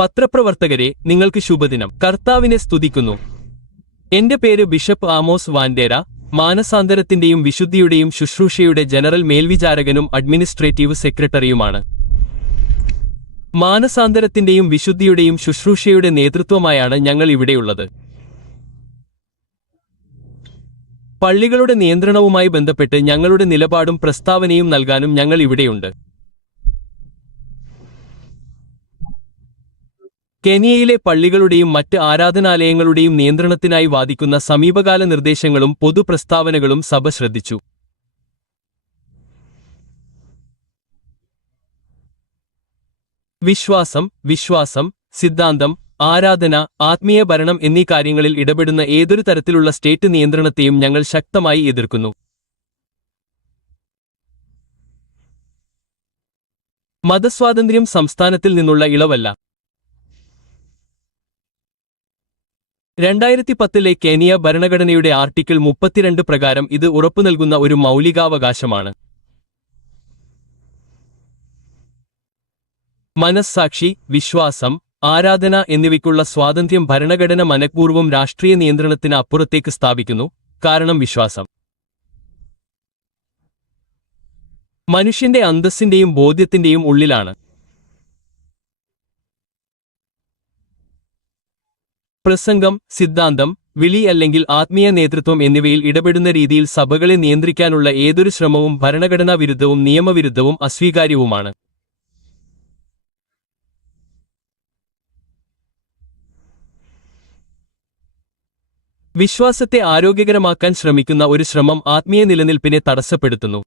പത്രപ്രവർത്തകരെ, നിങ്ങൾക്ക് ശുഭദിനം. കർത്താവിനെ സ്തുതിക്കുന്നു. എന്റെ പേര് ബിഷപ്പ് ആമോസ് വാൻഡേര. മാനസാന്തരത്തിന്റെയും വിശുദ്ധിയുടെയും ശുശ്രൂഷയുടെ ജനറൽ മേൽവിചാരകനും അഡ്മിനിസ്ട്രേറ്റീവ് സെക്രട്ടറിയുമാണ്. മാനസാന്തരത്തിന്റെയും വിശുദ്ധിയുടെയും ശുശ്രൂഷയുടെ നേതൃത്വമായാണ് ഞങ്ങൾ ഇവിടെയുള്ളത്. പള്ളികളുടെ നിയന്ത്രണവുമായി ബന്ധപ്പെട്ട് ഞങ്ങളുടെ നിലപാടും പ്രസ്താവനയും നൽകാനും ഞങ്ങൾ ഇവിടെയുണ്ട്. കെനിയയിലെ പള്ളികളുടെയും മറ്റ് ആരാധനാലയങ്ങളുടെയും നിയന്ത്രണത്തിനായി വാദിക്കുന്ന സമീപകാല നിർദ്ദേശങ്ങളും പൊതു പ്രസ്താവനകളും സഭ ശ്രദ്ധിച്ചു. വിശ്വാസം, സിദ്ധാന്തം, ആരാധന, ആത്മീയ ഭരണം എന്നീ കാര്യങ്ങളിൽ ഇടപെടുന്ന ഏതൊരു തരത്തിലുള്ള സ്റ്റേറ്റ് നിയന്ത്രണത്തെയും ഞങ്ങൾ ശക്തമായി എതിർക്കുന്നു. മതസ്വാതന്ത്ര്യം സംസ്ഥാനത്തിൽ നിന്നുള്ള ഇളവല്ല. 2010 കെനിയ ഭരണഘടനയുടെ ആർട്ടിക്കിൾ 32 പ്രകാരം ഇത് ഉറപ്പുനൽകുന്ന ഒരു മൗലികാവകാശമാണ്. മനസ്സാക്ഷി, വിശ്വാസം, ആരാധന എന്നിവയ്ക്കുള്ള സ്വാതന്ത്ര്യം ഭരണഘടന മനഃപൂർവ്വം രാഷ്ട്രീയ നിയന്ത്രണത്തിന് അപ്പുറത്തേക്ക് സ്ഥാപിക്കുന്നു. കാരണം വിശ്വാസം മനുഷ്യന്റെ അന്തസ്സിന്റെയും ബോധ്യത്തിന്റെയും ഉള്ളിലാണ്. പ്രസംഗം, സിദ്ധാന്തം, വിളി അല്ലെങ്കിൽ ആത്മീയ നേതൃത്വം എന്നിവയിൽ ഇടപെടുന്ന രീതിയിൽ സഭകളെ നിയന്ത്രിക്കാനുള്ള ഏതൊരു ശ്രമവും ഭരണഘടനാ വിരുദ്ധവും നിയമവിരുദ്ധവും അസ്വീകാര്യവുമാണ്. വിശ്വാസത്തെ ആരോഗ്യകരമാക്കാൻ ശ്രമിക്കുന്ന ഒരു ശ്രമം ആത്മീയ നിലനിൽപ്പിനെ തടസ്സപ്പെടുത്തുന്നു.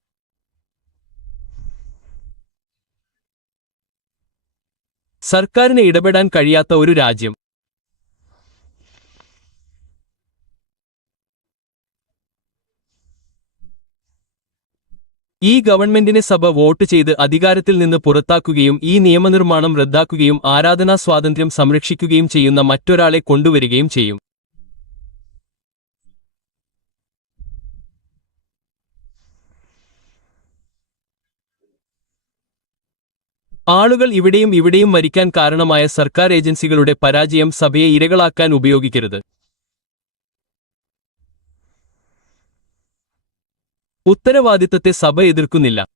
സർക്കാരിന് ഇടപെടാൻ കഴിയാത്ത ഒരു രാജ്യം. ഈ ഗവൺമെന്റിനെ സഭ വോട്ട് ചെയ്ത് അധികാരത്തിൽ നിന്ന് പുറത്താക്കുകയും ഈ നിയമനിർമ്മാണം റദ്ദാക്കുകയും ആരാധനാ സ്വാതന്ത്ര്യം സംരക്ഷിക്കുകയും ചെയ്യുന്ന മറ്റൊരാളെ കൊണ്ടുവരികയും ചെയ്യും. ആളുകൾ ഇവിടെയും മരിക്കാൻ കാരണമായ സർക്കാർ ഏജൻസികളുടെ പരാജയം സഭയെ ഇരകളാക്കാൻ ഉപയോഗിക്കരുത്. ഉത്തരവാദിത്തത്തെ സഭ എതിർക്കുന്നില്ല.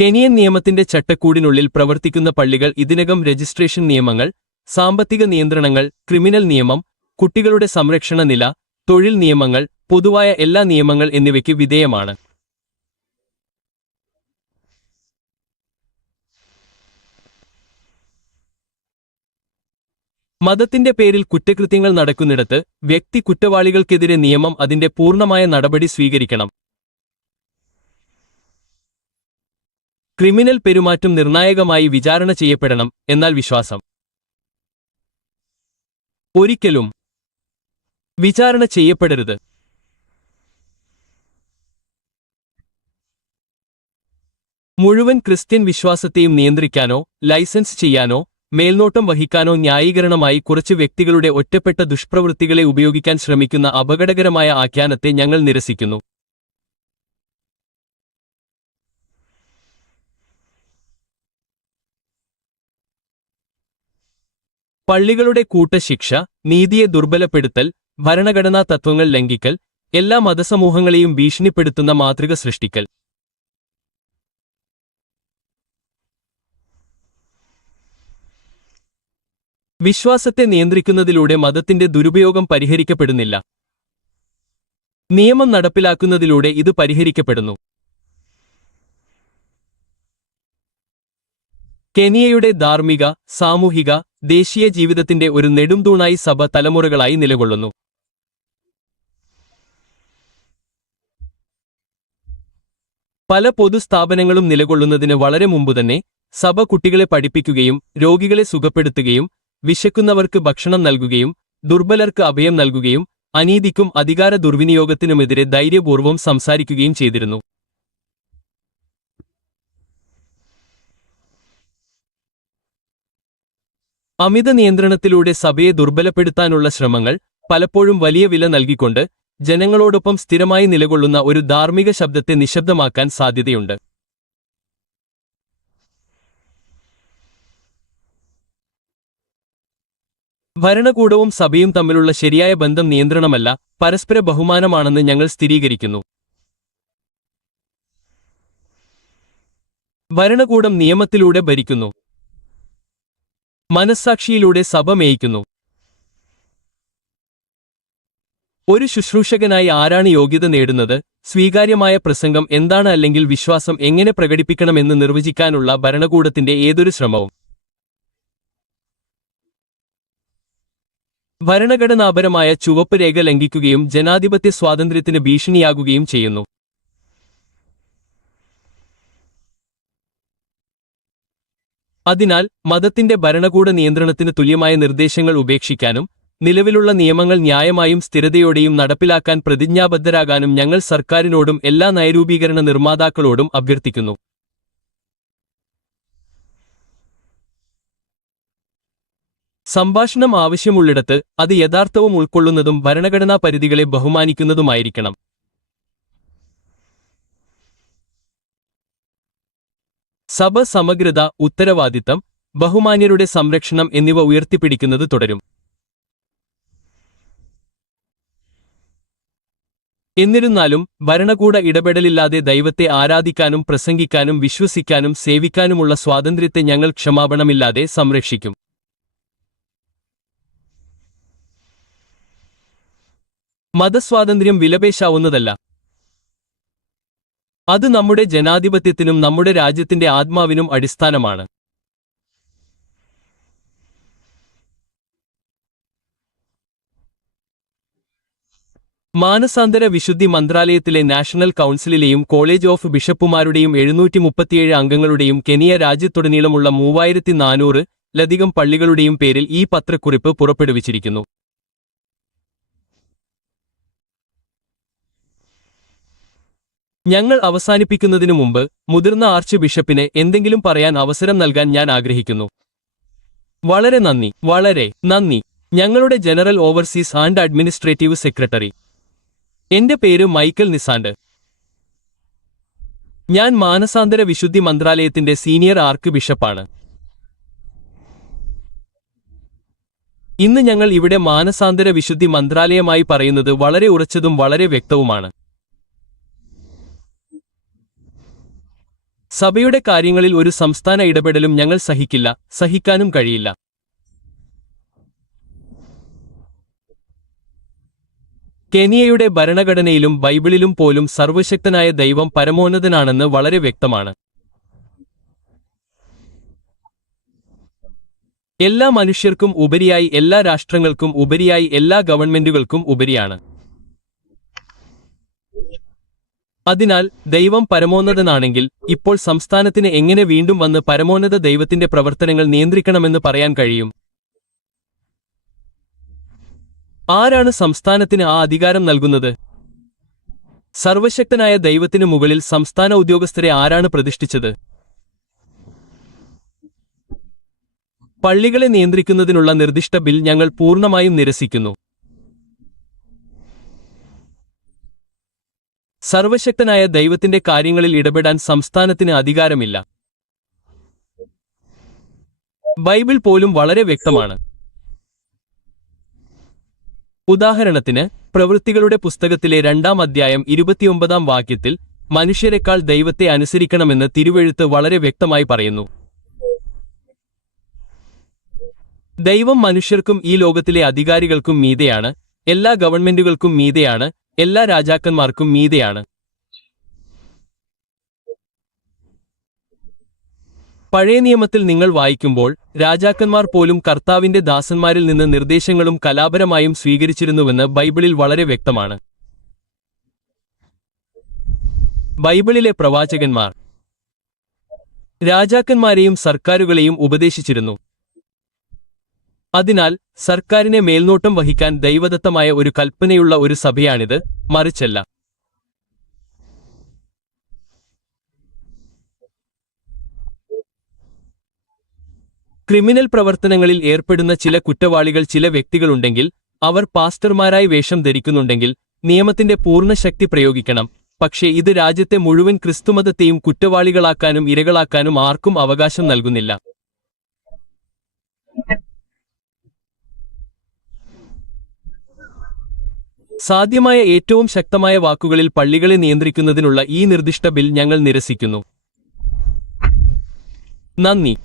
കെനിയൻ നിയമത്തിന്റെ ചട്ടക്കൂടിനുള്ളിൽ പ്രവർത്തിക്കുന്ന പള്ളികൾ ഇതിനകം രജിസ്ട്രേഷൻ നിയമങ്ങൾ, സാമ്പത്തിക നിയന്ത്രണങ്ങൾ, ക്രിമിനൽ നിയമം, കുട്ടികളുടെ സംരക്ഷണ നില, തൊഴിൽ നിയമങ്ങൾ, പൊതുവായ എല്ലാ നിയമങ്ങൾ എന്നിവയ്ക്ക് വിധേയമാണ്. മതത്തിന്റെ പേരിൽ കുറ്റകൃത്യങ്ങൾ നടക്കുന്നിടത്ത് വ്യക്തി കുറ്റവാളികൾക്കെതിരെ നിയമം അതിന്റെ പൂർണ്ണമായ നടപടി സ്വീകരിക്കണം. ക്രിമിനൽ പെരുമാറ്റം നിർണായകമായി വിചാരണ ചെയ്യപ്പെടണം. എന്നാൽ വിശ്വാസം ഒരിക്കലും വിചാരണ ചെയ്യപ്പെടരുത്. മുഴുവൻ ക്രിസ്ത്യൻ വിശ്വാസത്തെയും നിയന്ത്രിക്കാനോ ലൈസൻസ് ചെയ്യാനോ മേൽനോട്ടം വഹിക്കാനോ ന്യായീകരണമായി കുറച്ച് വ്യക്തികളുടെ ഒറ്റപ്പെട്ട ദുഷ്പ്രവൃത്തികളെ ഉപയോഗിക്കാൻ ശ്രമിക്കുന്ന അപകടകരമായ ആഖ്യാനത്തെ ഞങ്ങൾ നിരസിക്കുന്നു. പള്ളികളുടെ കൂട്ടശിക്ഷ, നീതിയെ ദുർബലപ്പെടുത്തൽ, ഭരണഘടനാ തത്വങ്ങൾ ലംഘിക്കൽ, എല്ലാ മതസമൂഹങ്ങളെയും ഭീഷണിപ്പെടുത്തുന്ന മാതൃക സൃഷ്ടിക്കൽ. വിശ്വാസത്തെ നിയന്ത്രിക്കുന്നതിലൂടെ മതത്തിന്റെ ദുരുപയോഗം പരിഹരിക്കപ്പെടുന്നില്ല. നിയമം നടപ്പിലാക്കുന്നതിലൂടെ ഇത് പരിഹരിക്കപ്പെടുന്നു. കെനിയയുടെ ധാർമ്മിക, സാമൂഹിക, ദേശീയ ജീവിതത്തിന്റെ ഒരു നെടുംതൂണായി സഭ തലമുറകളായി നിലകൊള്ളുന്നു. പല പൊതുസ്ഥാപനങ്ങളും നിലകൊള്ളുന്നതിന് വളരെ മുമ്പുതന്നെ സഭ കുട്ടികളെ പഠിപ്പിക്കുകയും രോഗികളെ സുഖപ്പെടുത്തുകയും വിശക്കുന്നവർക്ക് ഭക്ഷണം നൽകുകയും ദുർബലർക്ക് അഭയം നൽകുകയും അനീതിക്കും അധികാര ദുർവിനിയോഗത്തിനുമെതിരെ ധൈര്യപൂർവ്വം സംസാരിക്കുകയും ചെയ്തിരുന്നു. അമിത നിയന്ത്രണത്തിലൂടെ സഭയെ ദുർബലപ്പെടുത്താനുള്ള ശ്രമങ്ങൾ, പലപ്പോഴും വലിയ വില നൽകിക്കൊണ്ട്, ജനങ്ങളോടൊപ്പം സ്ഥിരമായി നിലകൊള്ളുന്ന ഒരു ധാർമ്മിക ശബ്ദത്തെ നിശബ്ദമാക്കാൻ സാധ്യതയുണ്ട്. ഭരണകൂടവും സഭയും തമ്മിലുള്ള ശരിയായ ബന്ധം നിയന്ത്രണമല്ല, പരസ്പര ബഹുമാനമാണെന്ന് ഞങ്ങൾ സ്ഥിരീകരിക്കുന്നു. ഭരണകൂടം നിയമത്തിലൂടെ ഭരിക്കുന്നു. മനസ്സാക്ഷിയിലൂടെ സഭ മേയിക്കുന്നു. ഒരു ശുശ്രൂഷകനായി ആരാണ് യോഗ്യത നേടുന്നത്? സ്വീകാര്യമായ പ്രസംഗം എന്താണ് അല്ലെങ്കിൽ വിശ്വാസം എങ്ങനെ പ്രകടിപ്പിക്കണമെന്ന് നിർവചിക്കാനുള്ള ഭരണകൂടത്തിന്റെ ഏതൊരു ശ്രമവും ഭരണഘടനാപരമായ ചുവപ്പ് രേഖ ലംഘിക്കുകയും ജനാധിപത്യ സ്വാതന്ത്ര്യത്തിന് ഭീഷണിയാകുകയും ചെയ്യുന്നു. അതിനാൽ മതത്തിന്റെ ഭരണകൂട നിയന്ത്രണത്തിന് തുല്യമായ നിർദ്ദേശങ്ങൾ ഉപേക്ഷിക്കാനും നിലവിലുള്ള നിയമങ്ങൾ ന്യായമായും സ്ഥിരതയോടെയും നടപ്പിലാക്കാൻ പ്രതിജ്ഞാബദ്ധരാകാനും ഞങ്ങൾ സർക്കാരിനോടും എല്ലാ നയരൂപീകരണ നിർമ്മാതാക്കളോടും അഭ്യർത്ഥിക്കുന്നു. സംഭാഷണം ആവശ്യമുള്ളിടത്ത് അത് യഥാർത്ഥവും ഉൾക്കൊള്ളുന്നതും ഭരണഘടനാ പരിധികളെ ബഹുമാനിക്കുന്നതുമായിരിക്കണം. സഭ സമഗ്രത, ഉത്തരവാദിത്തം, ബഹുമാന്യരുടെ സംരക്ഷണം എന്നിവ ഉയർത്തിപ്പിടിക്കുന്നത് തുടരും. എന്നിരുന്നാലും ഭരണകൂട ഇടപെടലില്ലാതെ ദൈവത്തെ ആരാധിക്കാനും പ്രസംഗിക്കാനും വിശ്വസിക്കാനും സേവിക്കാനുമുള്ള സ്വാതന്ത്ര്യത്തെ ഞങ്ങൾ ക്ഷമാപണമില്ലാതെ സംരക്ഷിക്കും. മതസ്വാതന്ത്ര്യം വിലപേശാവുന്നതല്ല. അത് നമ്മുടെ ജനാധിപത്യത്തിനും നമ്മുടെ രാജ്യത്തിന്റെ ആത്മാവിനും അടിസ്ഥാനമാണ്. മാനസാന്തര വിശുദ്ധി മന്ത്രാലയത്തിലെ നാഷണൽ കൗൺസിലിലെയും കോളേജ് ഓഫ് ബിഷപ്പുമാരുടെയും 737 അംഗങ്ങളുടെയും കെനിയ രാജ്യത്തുടനീളമുള്ള 3400-ലധികം പള്ളികളുടെയും പേരിൽ ഈ പത്രക്കുറിപ്പ് പുറപ്പെടുവിച്ചിരിക്കുന്നു. ഞങ്ങൾ അവസാനിപ്പിക്കുന്നതിനു മുമ്പ് മുതിർന്ന ആർച്ച് ബിഷപ്പിന് എന്തെങ്കിലും പറയാൻ അവസരം നൽകാൻ ഞാൻ ആഗ്രഹിക്കുന്നു. വളരെ നന്ദി. ഞങ്ങളുടെ general overseas and administrative secretary. എന്റെ പേര് മൈക്കൽ നിസാൻഡ്. ഞാൻ മാനസാന്തര വിശുദ്ധി മന്ത്രാലയത്തിന്റെ സീനിയർ ആർക്ക് ബിഷപ്പാണ്. ഇന്ന് ഞങ്ങൾ ഇവിടെ മാനസാന്തര വിശുദ്ധി മന്ത്രാലയമായി പറയുന്നത് വളരെ ഉറച്ചതും വളരെ വ്യക്തവുമാണ്. സഭയുടെ കാര്യങ്ങളിൽ ഒരു സംസ്ഥാന ഇടപെടലും ഞങ്ങൾ സഹിക്കില്ല, സഹിക്കാനും കഴിയില്ല. കെനിയയുടെ ഭരണഘടനയിലും ബൈബിളിലും പോലും സർവശക്തനായ ദൈവം പരമോന്നതനാണെന്ന് വളരെ വ്യക്തമാണ്. എല്ലാ മനുഷ്യർക്കും ഉപരിയായി, എല്ലാ രാഷ്ട്രങ്ങൾക്കും ഉപരിയായി, എല്ലാ ഗവൺമെന്റുകൾക്കും ഉപരിയാണ്. അതിനാൽ ദൈവം പരമോന്നതനാണെങ്കിൽ ഇപ്പോൾ സംസ്ഥാനത്തിന് എങ്ങനെ വീണ്ടും വന്ന് പരമോന്നത ദൈവത്തിന്റെ പ്രവർത്തനങ്ങൾ നിയന്ത്രിക്കണമെന്ന് പറയാൻ കഴിയും? ആരാണ് സംസ്ഥാനത്തിന് ആ അധികാരം നൽകുന്നത്? സർവശക്തനായ ദൈവത്തിനു മുകളിൽ സംസ്ഥാന ഉദ്യോഗസ്ഥരെ ആരാണ് പ്രതിഷ്ഠിച്ചത്? പള്ളികളെ നിയന്ത്രിക്കുന്നതിനുള്ള നിർദ്ദിഷ്ട ബിൽ ഞങ്ങൾ പൂർണ്ണമായും നിരസിക്കുന്നു. സർവശക്തനായ ദൈവത്തിന്റെ കാര്യങ്ങളിൽ ഇടപെടാൻ സംസ്ഥാനത്തിന് അധികാരമില്ല. ബൈബിൾ പോലും വളരെ വ്യക്തമാണ്. ഉദാഹരണത്തിന്, പ്രവൃത്തികളുടെ പുസ്തകത്തിലെ 2-ാം അധ്യായം 29-ാം വാക്യത്തിൽ മനുഷ്യരെക്കാൾ ദൈവത്തെ അനുസരിക്കണമെന്ന് തിരുവെഴുത്ത് വളരെ വ്യക്തമായി പറയുന്നു. ദൈവം മനുഷ്യർക്കും ഈ ലോകത്തിലെ അധികാരികൾക്കും മീതെയാണ്, എല്ലാ ഗവൺമെന്റുകൾക്കും മീതെയാണ്, എല്ലാ രാജാക്കന്മാർക്കും മീതെയാണ്. പഴയ നിയമത്തിൽ നിങ്ങൾ വായിക്കുമ്പോൾ രാജാക്കന്മാർ പോലും കർത്താവിന്റെ ദാസന്മാരിൽ നിന്ന് നിർദ്ദേശങ്ങളും കലാപരമായും സ്വീകരിച്ചിരുന്നുവെന്ന് ബൈബിളിൽ വളരെ വ്യക്തമാണ്. ബൈബിളിലെ പ്രവാചകന്മാർ രാജാക്കന്മാരെയും സർക്കാരുകളെയും ഉപദേശിച്ചിരുന്നു. അതിനാൽ സർക്കാരിനെ മേൽനോട്ടം വഹിക്കാൻ ദൈവദത്തമായ ഒരു കൽപ്പനയുള്ള ഒരു സഭയാണിത്, മറിച്ചല്ല. ക്രിമിനൽ പ്രവർത്തനങ്ങളിൽ ഏർപ്പെടുന്ന ചില കുറ്റവാളികൾ, ചില വ്യക്തികളുണ്ടെങ്കിൽ, അവർ പാസ്റ്റർമാരായി വേഷം ധരിക്കുന്നുണ്ടെങ്കിൽ, നിയമത്തിന്റെ പൂർണ്ണ ശക്തി പ്രയോഗിക്കണം. പക്ഷേ ഇത് രാജ്യത്തെ മുഴുവൻ ക്രിസ്തുമതത്തെയും കുറ്റവാളികളാക്കാനും ഇരകളാക്കാനും ആർക്കും അവകാശം നൽകുന്നില്ല. സാധ്യമായ ഏറ്റവും ശക്തമായ വാക്കുകളിൽ പള്ളികളെ നിയന്ത്രിക്കുന്നതിനുള്ള ഈ നിർദ്ദിഷ്ട ബിൽ ഞങ്ങൾ നിരസിക്കുന്നു. നന്ദി.